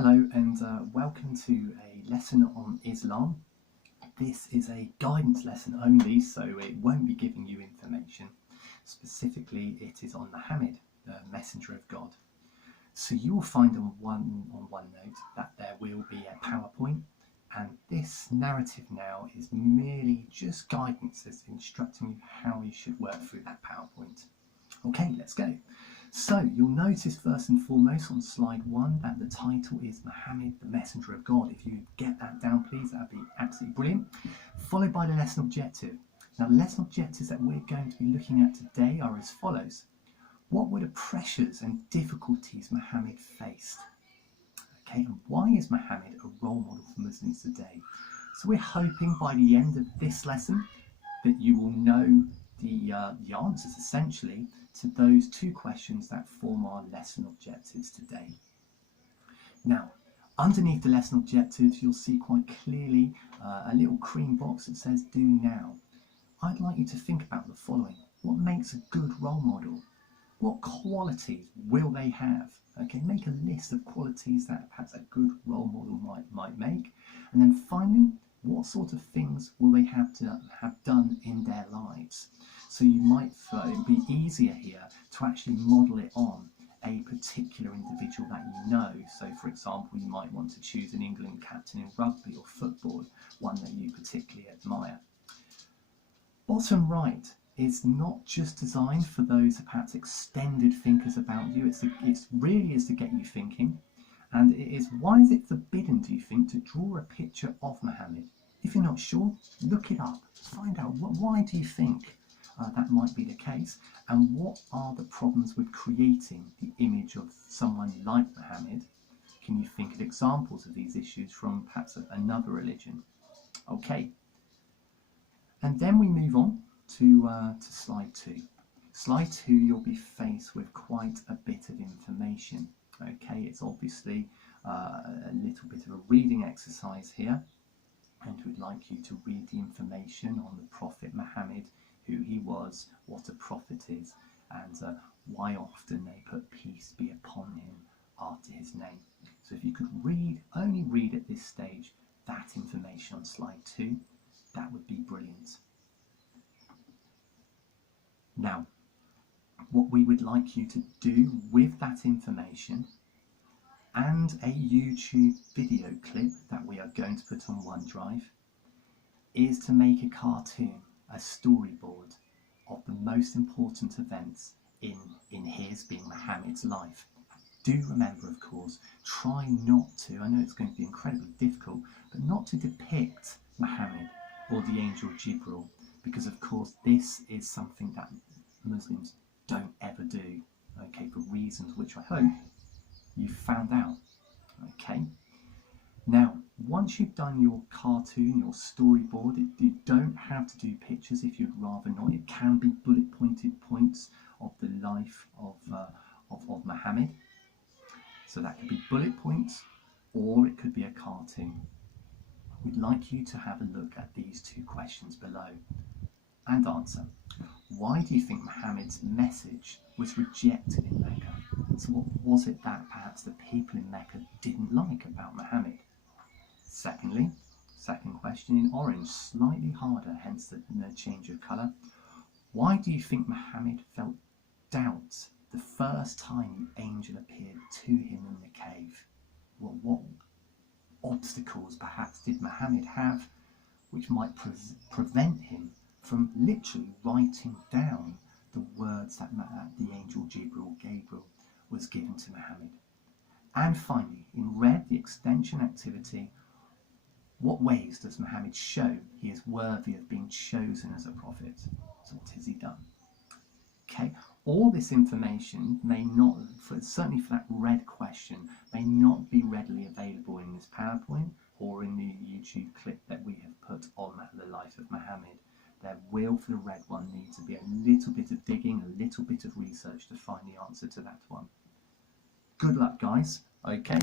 Hello and welcome to a lesson on Islam. This is a guidance lesson only, so it won't be giving you information. Specifically, it is on Muhammad, the messenger of God. So you will find on OneNote that there will be a PowerPoint, and this narrative now is merely just guidance. It's instructing you how you should work through that PowerPoint. Okay, let's go. So you'll notice first and foremost on slide 1 that the title is Muhammad, the Messenger of God. If you get that down, please, that would be absolutely brilliant. Followed by the lesson objective. Now, the lesson objectives that we're going to be looking at today are as follows. What were the pressures and difficulties Muhammad faced? Okay, and why is Muhammad a role model for Muslims today? So we're hoping by the end of this lesson that you will know the answers essentially to those two questions that form our lesson objectives today. Now, underneath the lesson objectives, you'll see quite clearly a little cream box that says do now. I'd like you to think about the following. What makes a good role model? What qualities will they have? Okay, make a list of qualities that perhaps a good role model might make. And then finally, what sort of things will they have to have done in their lives? So you might it'd be easier here to actually model it on a particular individual that you know. So for example, you might want to choose an England captain in rugby or football, one that you particularly admire. Bottom right is not just designed for those perhaps extended thinkers about you. It really is to get you thinking. And it is, why is it forbidden, do you think, to draw a picture of Muhammad? If you're not sure, look it up. Find out why do you think that might be the case, and what are the problems with creating the image of someone like Muhammad? Can you think of examples of these issues from perhaps another religion? Okay, and then we move on to slide 2. Slide 2, you'll be faced with quite a bit of information. Okay, it's obviously a little bit of a reading exercise here, and we'd like you to read the information on the Prophet Muhammad, who he was, what a prophet is, and why often they put peace be upon him after his name. So if you could only read at this stage that information on slide 2, that would be brilliant. Now, what we would like you to do with that information and a YouTube video clip that we are going to put on OneDrive is to make a cartoon, a storyboard of the most important events in his, being Muhammad's, life. Do remember, of course, try not to, I know it's going to be incredibly difficult, but not to depict Muhammad or the angel Jibril, because of course this is something that Muslims don't ever do, okay, for reasons which I hope you found out. Okay, now once you've done your cartoon, your storyboard, you don't have to do pictures if you'd rather not. It can be bullet pointed points of the life of Muhammad. So that could be bullet points, or it could be a cartoon. We'd like you to have a look at these two questions below and answer. Why do you think Muhammad's message was rejected in Mecca? So what was it that perhaps the people in Mecca didn't like about Muhammad? Secondly, second question in orange, slightly harder, hence the change of colour. Why do you think Muhammad felt doubt the first time the angel appeared to him in the cave? What obstacles perhaps did Muhammad have which might prevent him from literally writing down the words that the angel Gabriel was given to Muhammad? And finally, in red, the extension activity, what ways does Muhammad show he is worthy of being chosen as a prophet? So what has he done? Okay, all this information may not, certainly for that red question, may not be readily available in this PowerPoint or in the YouTube clip that we have put on the life of Muhammad. There will, for the red one, need to be a little bit of digging, a little bit of research to find the answer to that one. Good luck, guys. Okay.